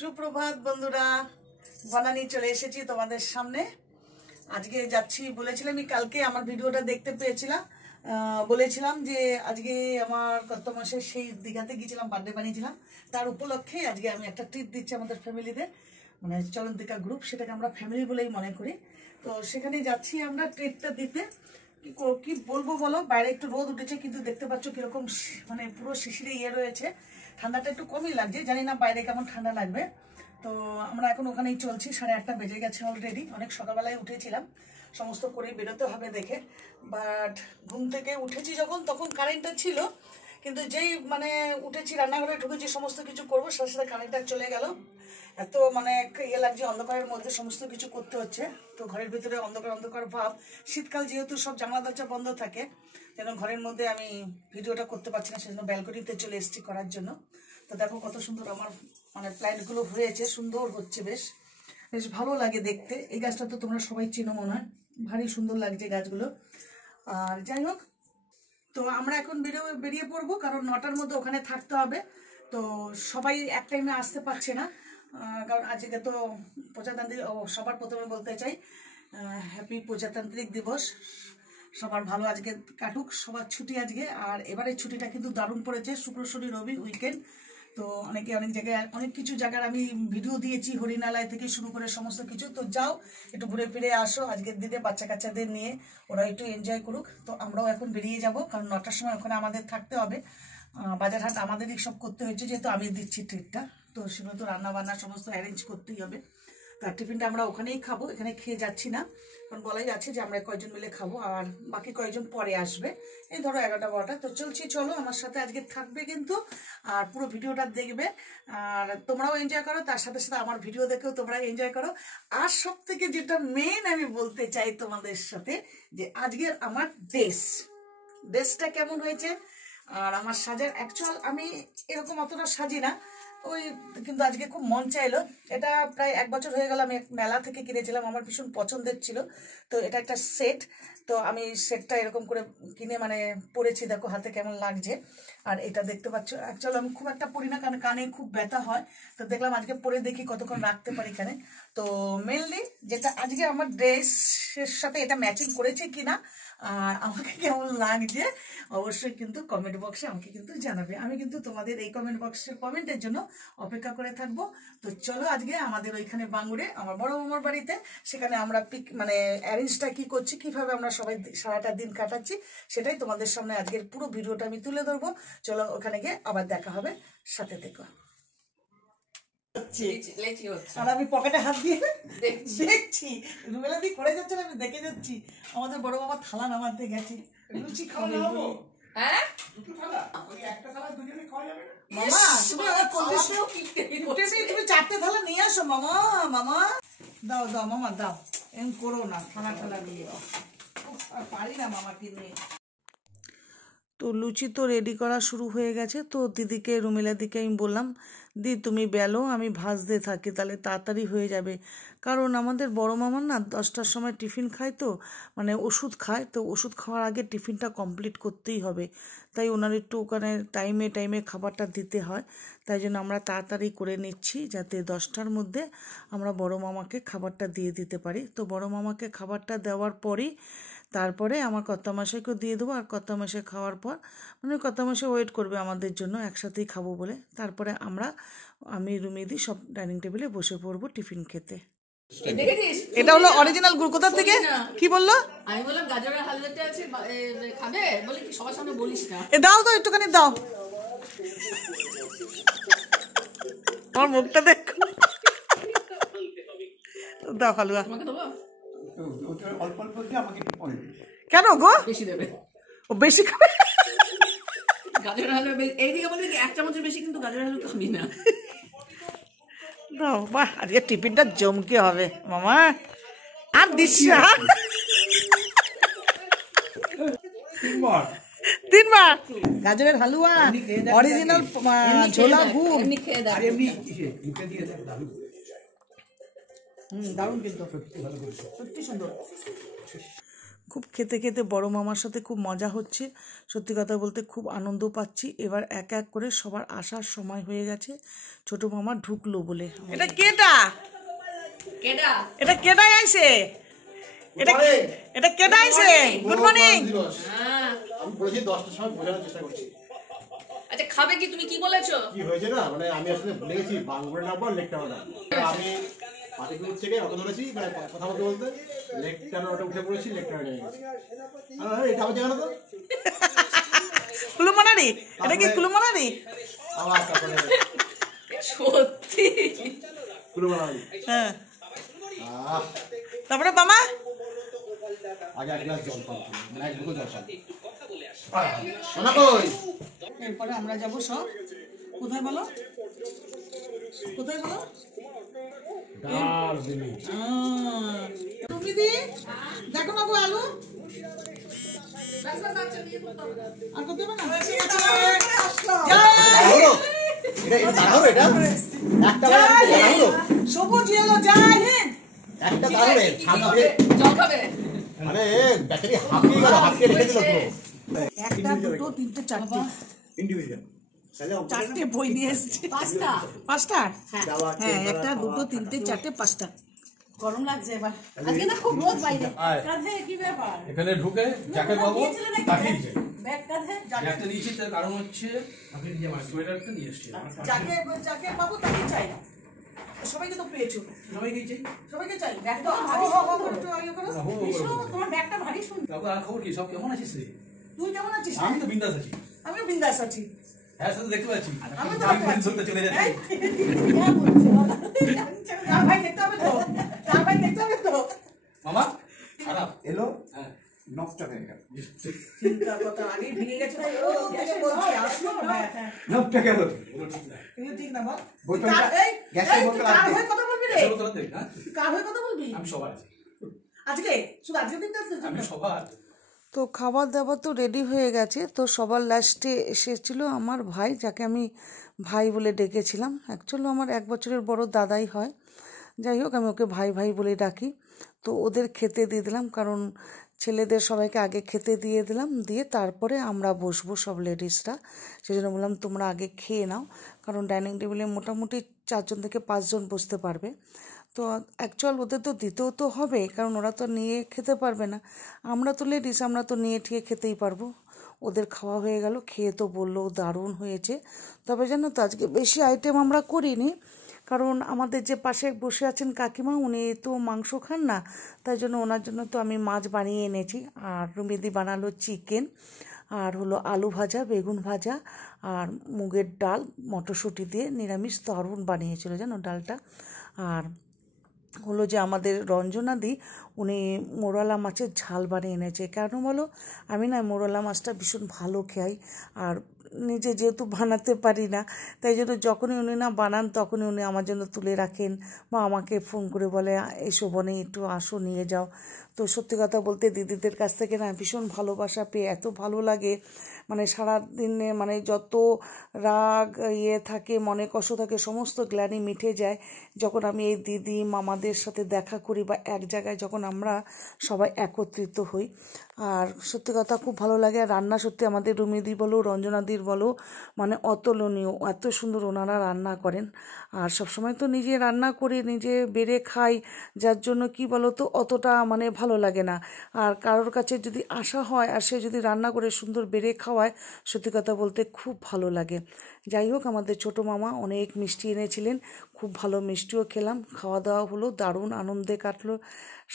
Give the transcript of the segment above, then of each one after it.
সুপ্রভাত বন্ধুরা, বানানি চলে এসেছি তোমাদের সামনে। আজকে যাচ্ছি বলেছিলাম, আমি কালকে আমার ভিডিওটা দেখতে পেয়েছিলাম, বলেছিলাম যে আজকে আমার কত মাসে সেই দীঘাতে গিয়েছিলাম, বার্থডে বানিয়েছিলাম। তার উপলক্ষে আজকে আমি একটা ট্রিট দিচ্ছি আমাদের ফ্যামিলিদের, মানে চলন্তিকা গ্রুপ, সেটাকে আমরা ফ্যামিলি বলেই মনে করি। তো সেখানে যাচ্ছি আমরা ট্রিটটা দিতে। কি বলবো বলো, বাইরে একটু রোদ উঠেছে কিন্তু দেখতে পাচ্ছ কিরকম মানে পুরো শিশিরে রয়েছে। ঠান্ডাটা একটু কমই লাগছে, জানি না বাইরে কেমন ঠান্ডা লাগবে। তো আমরা এখন ওখানেই চলছি, 8:30 বেজে গেছে অলরেডি। অনেক সকালবেলায় উঠেছিলাম, সমস্ত করে বেরোতে হবে দেখে। বাট ঘুম থেকে উঠেছি যখন, তখন কারেন্টটা ছিল, কিন্তু যেই মানে উঠেছি রান্নাঘরে ঢুকেছি সমস্ত কিছু করবো, সাথে সাথে কারেন্টটা চলে গেল। এত মানে লাগছে, অন্ধকারের মধ্যে সমস্ত কিছু করতে হচ্ছে। তো ঘরের ভিতরে অন্ধকার অন্ধকার ভাব, শীতকাল যেহেতু সব জানলা দরজা বন্ধ থাকে, যেন ঘরের মধ্যে আমি ভিডিওটা করতে পারছি না, সেজন্য ব্যালকনিতে চলে এসেছি করার জন্য। তো দেখো কত সুন্দর আমার মানে প্ল্যান্টগুলো হয়েছে, সুন্দর হচ্ছে, বেশ বেশ ভালো লাগে দেখতে। এই গাছটা তো তোমরা সবাই চিনো মনে হয়, ভারী সুন্দর লাগছে গাছগুলো। আর যাই হোক, তো আমরা এখন বেরিয়ে পড়বো, কারণ 9টার মধ্যে ওখানে থাকতে হবে। তো সবাই এক টাইমে আসতে পারছে না, কারণ আজকে তো প্রজাতান্ত্রিক, সবার প্রথমে বলতে চাই হ্যাপি প্রজাতান্ত্রিক দিবস। সবার ভালো আজকে কাটুক, সবার ছুটি আজকে। আর এবারে ছুটিটা কিন্তু দারুণ পড়েছে, শুক্র শনি রবি উইকেন্ড। তো অনেকে অনেক জায়গায় অনেক কিছু জায়গার আমি ভিডিও দিয়েছি, হরিণালয় থেকে শুরু করে সমস্ত কিছু। তো যাও একটু ঘুরে ফিরে আসো আজকের দিনে, বাচ্চা কাচ্চাদের নিয়ে ওরা একটু এনজয় করুক। তো আমরাও এখন বেরিয়ে যাব, কারণ 9টার সময় ওখানে আমাদের থাকতে হবে। বাজার হাট আমাদেরই সব করতে হয়েছে, যেহেতু আমি দিচ্ছি ট্রিটটা, তো সেগুলো তো রান্না বান্না সমস্ত অ্যারেঞ্জ করতেই হবে। তার টিফিনটা আমরা ওখানেই খাবো, এখানে খেয়ে যাচ্ছি না, কারণ বলাই যাচ্ছে যে আমরা কয়েকজন মিলে খাবো, আর বাকি কয়েকজন পরে আসবে, এই ধরো 11টা 12টা। তো চলছি, চলো আমার সাথে আজকে থাকবে কিন্তু, আর পুরো ভিডিওটা দেখবে, আর তোমরাও এনজয় করো, তার সাথে সাথে আমার ভিডিও দেখেও তোমরা এনজয় করো। আর সব থেকে যেটা মেন আমি বলতে চাই তোমাদের সাথে, যে আজকের আমার ড্রেসটা কেমন হয়েছে, আর আমার সাজার অ্যাকচুয়াল আমি এরকম অতটা সাজি না, ওই কিন্তু আজকে খুব মন চাইলো। এটা প্রায় 1 বছর হয়ে গেল, আমি এক মেলা থেকে কিনেছিলাম, আমার ভীষণ পছন্দের ছিল। তো এটা একটা সেট, তো আমি সেটটা এরকম করে কিনে মানে পরেছি, দেখো হাতে কেমন লাগছে। আর এটা দেখতে পাচ্ছ, অ্যাকচুয়ালি আমি খুব একটা পরি না, কারণ কানে খুব ব্যথা হয়। তো দেখলাম আজকে পরে দেখি কতক্ষণ রাখতে পারি কানে। তো মেনলি যেটা আজকে আমার ড্রেসের সাথে এটা ম্যাচিং করেছে কিনা, আর আমাকে কেমন লাগছে অবশ্যই কিন্তু কমেন্ট বক্সে আমাকে কিন্তু জানাবে। আমি কিন্তু তোমাদের এই কমেন্ট বক্সের কমেন্টের জন্য অপেক্ষা করে থাকবো। তো চলো আজকে আমাদের ওইখানে বাঙ্গুরে আমার বড় মামার বাড়িতে, সেখানে আমরা মানে অ্যারেঞ্জটা কি করছি, কিভাবে আমরা সবাই সারাটা দিন কাটাচ্ছি, সেটাই তোমাদের সামনে আজকের পুরো ভিডিওটা আমি তুলে ধরবো। চলো ওখানে গিয়ে আবার দেখা হবে, সাথে থেকো। আর আমি পকেটে হাত দিয়ে দেখছি রুমেলা দি করে যাচ্ছে, আমি দেখে যাচ্ছি। আমাদের বড় বাবা থালা নামাতে গেছে, লুচি খাওয়া যাবো। হ্যাঁ মামা, তুমি 4টে থালা নিয়ে আসো মামা। মামা দাও দাও মামা দাও, এরকম করো না, থালা নিয়ে আর পারি না মামাকে নিয়ে। তো লুচি তো রেডি করা শুরু হয়ে গেছে। তো দিদিকে, রুমিলা দিকে আমি বললাম, দি তুমি বেলো, আমি ভাজতে থাকি, তাহলে তাড়াতাড়ি হয়ে যাবে। কারণ আমাদের বড় মামার না 10টার সময় টিফিন খায়, তো মানে ওষুধ খায়, তো ওষুধ খাওয়ার আগে টিফিনটা কমপ্লিট করতেই হবে। তাই ওনার একটু ওখানে টাইমে খাবারটা দিতে হয়, তাই জন্য আমরা তাড়াতাড়ি করে নিচ্ছি, যাতে 10টার মধ্যে আমরা বড় মামাকে খাবারটা দিয়ে দিতে পারি। তো বড় মামাকে খাবারটা দেওয়ার পরই তারপরে আমার কর্তামশাইকেও দিয়ে দেবো। আর কর্তামশাই খাওয়ার পর মানে কর্তামশাই ওয়েট করবে আমাদের জন্য, একসাথেই খাবো বলে। তারপরে আমি রুমিদি সব ডাইনিং টেবিলে বসে পড়বো টিফিন খেতে। এটা হলো অরিজিনাল গুড়। কোথা থেকে কি বললো? আমি বললাম গাজরের হালুয়াটা আছে, খাবে? বলে কি সবার সামনে বলিস না। দাও তো একটুখানি দাও, আমার মুখটা দেখো, দাও হালুয়া। কেন গো? বেশি দেবে, ও বেশি খাবে। গাজরের হালুয়া এইদিকে বলবে 1 চামচের বেশি, কিন্তু গাজরের হালুয়া খাবি না। দাও, বাহ আজকে টিফিনটা জমকে হবে মামা। আর দিস না, 3বার গাজরের হালুয়া, অরিজিনাল ছোলা গুড়। দারুণ কিন্তু, সত্যি সুন্দর। খুব খেতে খেতে বড় মামার সাথে খুব মজা হচ্ছে, সত্যি কথা বলতে খুব আনন্দ পাচ্ছি। এবার এক এক করে সবার আসার সময় হয়ে গেছে, ছোট মামা ঢুকলো বলে। এটা কেডা? এটা কেডাই আইছে? এটা কেডা আইছে? Good morning. আমি বলেছি 10টার সময় বোঝানোর চেষ্টা করছি। আচ্ছা খাবে কি, তুমি কি বলেছো? কি হয়েছে না, মানে আমি আসলে ভুলে গেছি বাংলার নাম আর লেকটা নাম। আমি পাটিকুল থেকে অটো ধরেছি, মানে কথা বলতে বলতে লেকটার ওটা উঠে পড়েছি, লেকটার নিয়ে গেছি। এটা আমার জানো তো কুলুমানারি? এটা কি কুলুমানারি? আবার তারপরে সত্যি কুলুমানারি। হ্যাঁ, তারপরে মামা আগে এক গ্লাস জল পান, মানে এক বোতল জল পান। শোনা কই? এরপরে আমরা যাব সব কোথায় বলো, কোথায় বলো? দার্জিলিং। তুমি দি দেখো না গো আলু আর কত হবে না? এটা দাঁড়াও, এটা একটা দাঁড়াও, সবুজ ইয়েলো যাই হ্যাঁ একটা দাঁড়াবে থাকবে। জল খাবে? মানে ব্যাটারি হাঁপিয়ে গেল, হাঁপিয়ে রেখে দিল পুরো। একটা দুটো তিনটে চারটে ইন্ডিভিজুয়াল চারটে বই নিয়ে এসেছে। পাঁচটা? হ্যাঁ, একটা দুটো তিনটে চারটে পাঁচটা। গরম লাগছে এবার, আজকে না খুব রোদ বাইরে। কাঁধে কি ব্যাপার? এখানে ঢুকে যাকে পাবো তাকে দিচ্ছে। ব্যাগ কাঁধে ব্যাগটা নিয়েছি, তার কারণ হচ্ছে আমি নিজে আমার সোয়েটারটা নিয়ে এসেছি। যাকে পাবো তাকে চাই, সবাইকে তো পেয়েছো, সবাইকেই চাই। সবাইকে চাই। ব্যাগটা একটু আগে করো। তোমার ব্যাগটা ভারী সুন্দর। তারপর আর খবর কি, সব কেমন আছিস রে? তুই কেমন আছিস? আমি তো বিন্দাস আছি। আমিও বিন্দাস আছি। হ্যাঁ, সেটা দেখতে পাচ্ছি। আমি তো আমি ফোন ধরতে চলে যাচ্ছি। চার ভাই দেখতে হবে তো, চার ভাই দেখতে হবে তো। মামা খারাপ এলো হ্যাঁ নকটা হয়ে গেল। চিন্তার কথা আগেই ভেঙে গেছে তাই ও গ্যাসে বলছি আসলো না। হ্যাঁ, নকটা গেল। এগুলো ঠিক না বল। বোতলটা- গ্যাসের বোতল কার আনতে। হয়ে কথা বলবি রে? এসব তোরা দেখ, হ্যাঁ? তুই কার হয়ে কথা বলবি? আমি সবার আছি, আজকে শুধু আজকে দিনটা আমি সবার। তো খাবার দাবার তো রেডি হয়ে গেছে। তো সবার লাস্টে এসেছিল আমার ভাই, যাকে আমি ভাই বলে ডেকেছিলাম। অ্যাকচুয়ালি আমার 1 বছরের বড় দাদাই হয়, যাই হোক আমি ওকে ভাই ভাই বলে ডাকি। তো ওদের খেতে দিয়ে দিলাম, কারণ ছেলেদের সবাইকে আগে খেতে দিয়ে দিলাম, দিয়ে তারপরে আমরা বসবো সব লেডিসরা। সেই জন্য বললাম তোমরা আগে খেয়ে নাও, কারণ ডাইনিং টেবিলে মোটামুটি 4 জন থেকে 5 জন বসতে পারবে। তো অ্যাকচুয়াল ওদের তো দিতেও তো হবে, কারণ ওরা তো নিয়ে খেতে পারবে না। আমরা তো লেডিস, আমরা তো নিয়ে ঠিয়ে খেতেই পারবো। ওদের খাওয়া হয়ে গেল, খেয়ে তো বললো দারুণ হয়েছে। তবে জানো তো আজকে বেশি আইটেম আমরা করিনি, কারণ আমাদের যে পাশে বসে আছেন কাকিমা, উনি তো মাংস খান না, তাই জন্য ওনার জন্য তো আমি মাছ বানিয়ে এনেছি। আর রুমিদি বানালো চিকেন, আর হলো আলু ভাজা, বেগুন ভাজা, আর মুগের ডাল মটরশুঁটি দিয়ে নিরামিষ দারুণ বানিয়েছিল জানো ডালটা। আর হলো যে আমাদের রঞ্জনাদি, উনি মোরলা মাছের ঝাল বানিয়ে এনেছে। কেন বলো, আমি না মোরলা মাছটা ভীষণ ভালো খাই, আর নিজে যেহেতু বানাতে পারি না, তাই জন্য যখনই উনি না বানান তখনই উনি আমার জন্য তুলে রাখেন, বা আমাকে ফোন করে বলে এসো বনে একটু আসো নিয়ে যাও। তো সত্যি কথা বলতে দিদিদের কাছ থেকে না ভীষণ ভালোবাসা পেয়ে এত ভালো লাগে, মানে সারাদিনে মানে যত রাগ থাকে, মনে কষ্ট থাকে, সমস্ত গ্লানি মিটে যায় যখন আমি এই দিদি মামাদের সাথে দেখা করি, বা এক জায়গায় যখন আমরা সবাই একত্রিত হই। আর সত্যি কথা খুব ভালো লাগে। আর রান্না সত্যি আমাদের রুমিদি বলো, রঞ্জনাদির বলো, মানে অতুলনীয়, এত সুন্দর ওনারা রান্না করেন। আর সবসময় তো নিজে রান্না করে নিজে বেড়ে খাই, যার জন্য কি বলো তো অতটা মানে ভালো লাগে না। আর কারোর কাছে যদি আসা হয় আর সে যদি রান্না করে সুন্দর বেড়ে খাওয়ায়, সত্যি কথা বলতে খুব ভালো লাগে। যাই হোক, আমাদের ছোট মামা অনেক মিষ্টি এনেছিলেন, খুব ভালো মিষ্টিও খেলাম, খাওয়া দাওয়া হলো, দারুণ আনন্দে কাটলো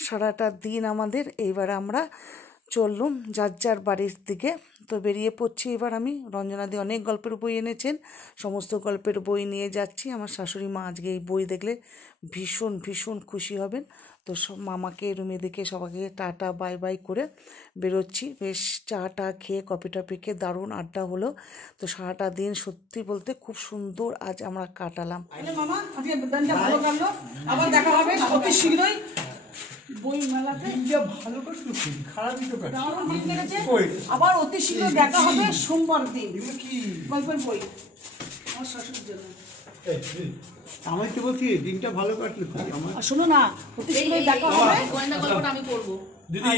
সারাটা দিন আমাদের। এইবারে আমরা চললুম যার যার বাড়ির দিকে। তো বেরিয়ে পড়ছি এবার আমি। রঞ্জনাদি অনেক গল্পের বই এনেছেন, সমস্ত গল্পের বই নিয়ে যাচ্ছি। আমার শাশুড়ি মা আজকে এই বই দেখলে ভীষণ ভীষণ খুশি হবেন। তো সব মামাকে রুমে দেখে সবাইকে টাটা বাই বাই করে বেরোচ্ছি। বেশ চা টা খেয়ে কফি টফি খেয়ে দারুণ আড্ডা হলো। তো সারাটা দিন সত্যি বলতে খুব সুন্দর আজ আমরা কাটালাম। মামা আজকে ভালো কাটলো, আবার দেখা হবে অতি শীঘ্রই বই মেলাতে। ভালো করছিল, খারাপই তো কাজ। আবার অতি শীঘ্র দেখা হবে সোমবার দিন। গল্পের বই আমার শাশুড়ির জন্য। আমি তো বলছি দিনটা ভালো কাটলো তো আমার। আর শোনো না, অতি শীঘ্রই দেখা হবে। গয়না গল্পটা আমি করবো। দিদি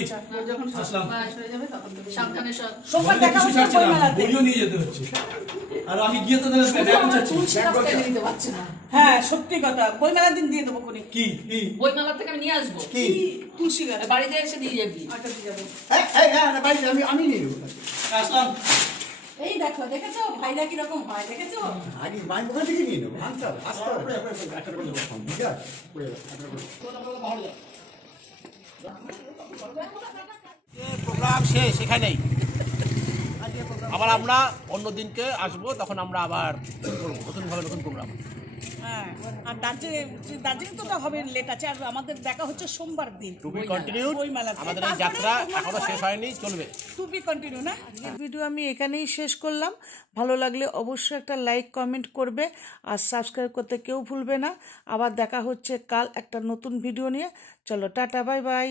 যখন আসলাম। বয়স হয়ে যাবে তখন সাবধানে সব। সোমবার বলে দেখা কিছু হচ্ছে ছাড়ছে না, বইমেলাতে। বইও নিয়ে যেতে হচ্ছে। আর আমি গিয়ে তো তাহলে ব্যাগ গুছাচ্ছি। তুলসী গাছ কেটে দিতে পারছি না। হ্যাঁ সত্যি কথা, বইমেলার দিন দিয়ে দেবো কোনি। কি কি বইমেলা থেকে আমি নিয়ে আসবো। কি তুলসী গাছ বাড়িতে এসে দিয়ে যাবি। আটা দিয়ে যাবো। বাড়িতে আমি নিয়ে নেবো। আসলাম। এই দেখো, দেখেছো ভাইরা কিরকম হয়, দেখেছো? আগে বাইক ওখান থেকে নিয়ে নেবো, আনতে হবে, আসতে হবে। ঠিক আছে? প্রোগ্রাম শেষ এখানেই। আবার আমরা অন্য দিনকে আসবো, তখন আমরা আবার করবো নতুনভাবে নতুন প্রোগ্রাম। হ্যাঁ, আর দার্জিলিং তো হবে, লেট আছে। আর আমাদের দেখা হচ্ছে সোমবার দিন টু বি কন্টিনিউ। বইমেলাতে। আমাদের এই যাত্রা এখনো শেষ হয়নি, চলবে। টু বি কন্টিনিউ না। ভিডিও আমি এখানেই শেষ করলাম। ভালো লাগলে অবশ্যই একটা লাইক কমেন্ট করবে আর সাবস্ক্রাইব করতে কেউ ভুলবে না। আবার দেখা হচ্ছে কাল একটা নতুন ভিডিও নিয়ে। চলো টাটা, বাই বাই।